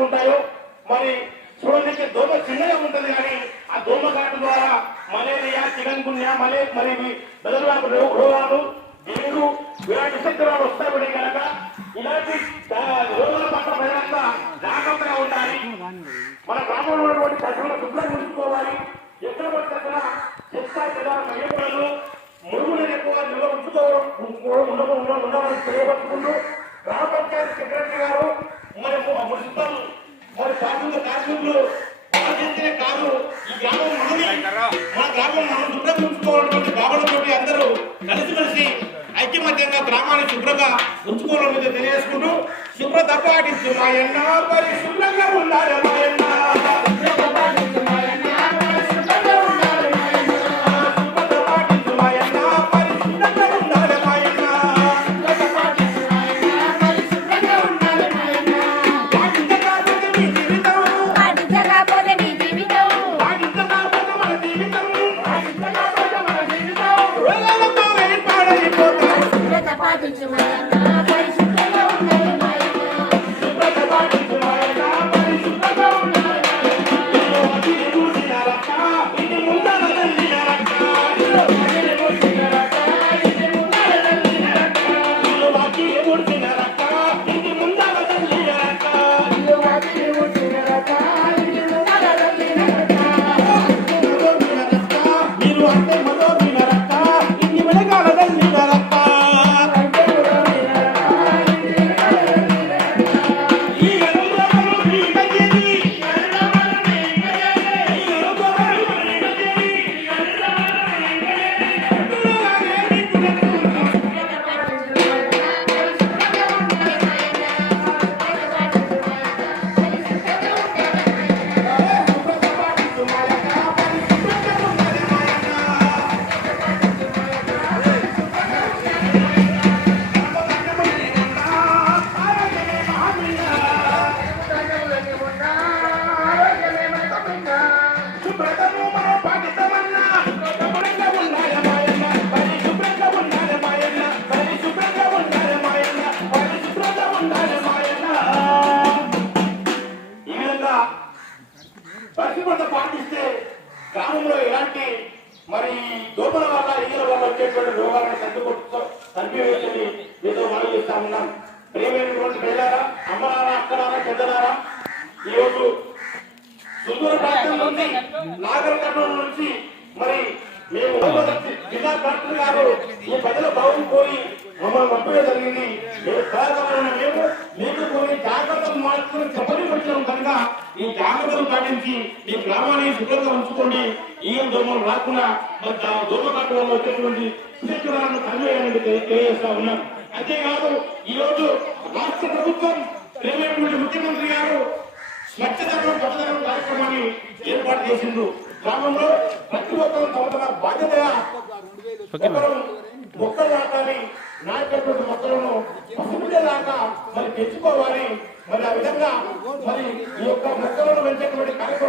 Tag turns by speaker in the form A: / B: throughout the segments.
A: ఉంటాయో మరి చూడడానికి దోమ చిన్నగా ఉంటుంది కానీ ఆ దోమ కాటు ద్వారా మలేరియా చికెన్ గున్యా మలే మరి బెదరువాకు రోగాలు డెంగ్యూ ఇలాంటి శక్తులు వస్తాయి కనుక ఇలాంటి ఆ, రోగాల పట్ల ప్రజలంతా జాగ్రత్తగా ఉండాలి మన గ్రామంలో ఉన్నటువంటి ప్రజలను శుభ్రంగా ఉంచుకోవాలి ఎక్కడ పడితే అక్కడ చెత్త చెదారం వేయకూడదు మురుగులను ఎక్కువగా నిల్వ ఉంచుకోవడం ఉండడం ఉండడం తెలియపరుచుకుంటూ గ్రామ పంచాయతీ సెక్రటరీ గారు మరి ము- మున్సిపల్ మరి కార్మిక కార్మికులు బాధ్యతనే కాదు. ఈ గ్రామం మనది మన గ్రామం మనం శుభ్రంగా ఉంచుకోవాలన్నటువంటి భావనతో అందరూ కలిసిమెలిసి ఐక్యమత్యంగా గ్రామాన్ని శుభ్రంగా ఉంచుకోవడం మీద తెలియజేసుకుంటూ శుభ్రత పాటించు మాయన్న పరిశుభ్రంగా ఉండాలి మాయన్న శుభ్రత
B: శుభ్రత పాటించు మాయన్న
A: పరిశుభ్రత పాటిస్తే గ్రామంలో ఎలాంటి మరి దోమల వల్ల ఈగల వల్ల వచ్చేటువంటి రోగాలను తగ్గిపోతూ తగ్గివేయని ఏదో మనం చేస్తా ఉన్నాం. ప్రియమైనటువంటి పిల్లారా అమ్మలారా అక్కలారా పెద్దలారా ఈరోజు సుదూర ప్రాంతం నుండి నాగర్ కర్నూలు నుంచి మరి మేము జిల్లా కలెక్టర్ గారు ఈ ప్రజల భావం కోరి మమ్మల్ని పంపడం జరిగింది. మేము పాటించి ఈ గ్రామాన్ని శుభ్రంగా ఉంచుకోండి. ఈ దోమలు రాకుండా మరి దోమ కాటు వల్ల వచ్చేటువంటి శిక్షణలను కనివేయాలని తెలియజేస్తా ఉన్నాం. అంతేకాదు ఈ రోజు రాష్ట్ర ప్రభుత్వం ప్రియమైనటువంటి ముఖ్యమంత్రి గారు స్వచ్ఛతను పట్టదనం కార్యక్రమాన్ని ఏర్పాటు చేసిండు గ్రామంలో ప్రతి ఒక్కరు తమ తమ బాధ్యతగా మొక్కలు నాటాలి నాటేటువంటి మొక్కలను పసుపుదాకా మరి తెచ్చుకోవాలి. మరి ఆ విధంగా మరి ఈ యొక్క మొక్కలను పెంచేటువంటి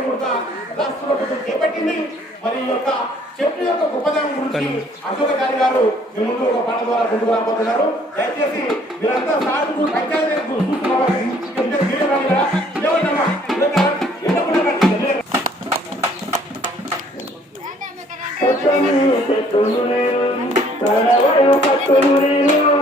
A: యొక్క చేపట్టింది. మరి యొక్క చెట్టు యొక్క గొప్పదనం గురించి అశోక గారి గారు మీ ముందు ఒక పని ద్వారా ముందుకు రాబోతున్నారు దయచేసి మీరంతా సాధుకు పంచాయతీ పట్టును నేను తడవడం పట్టును నేను.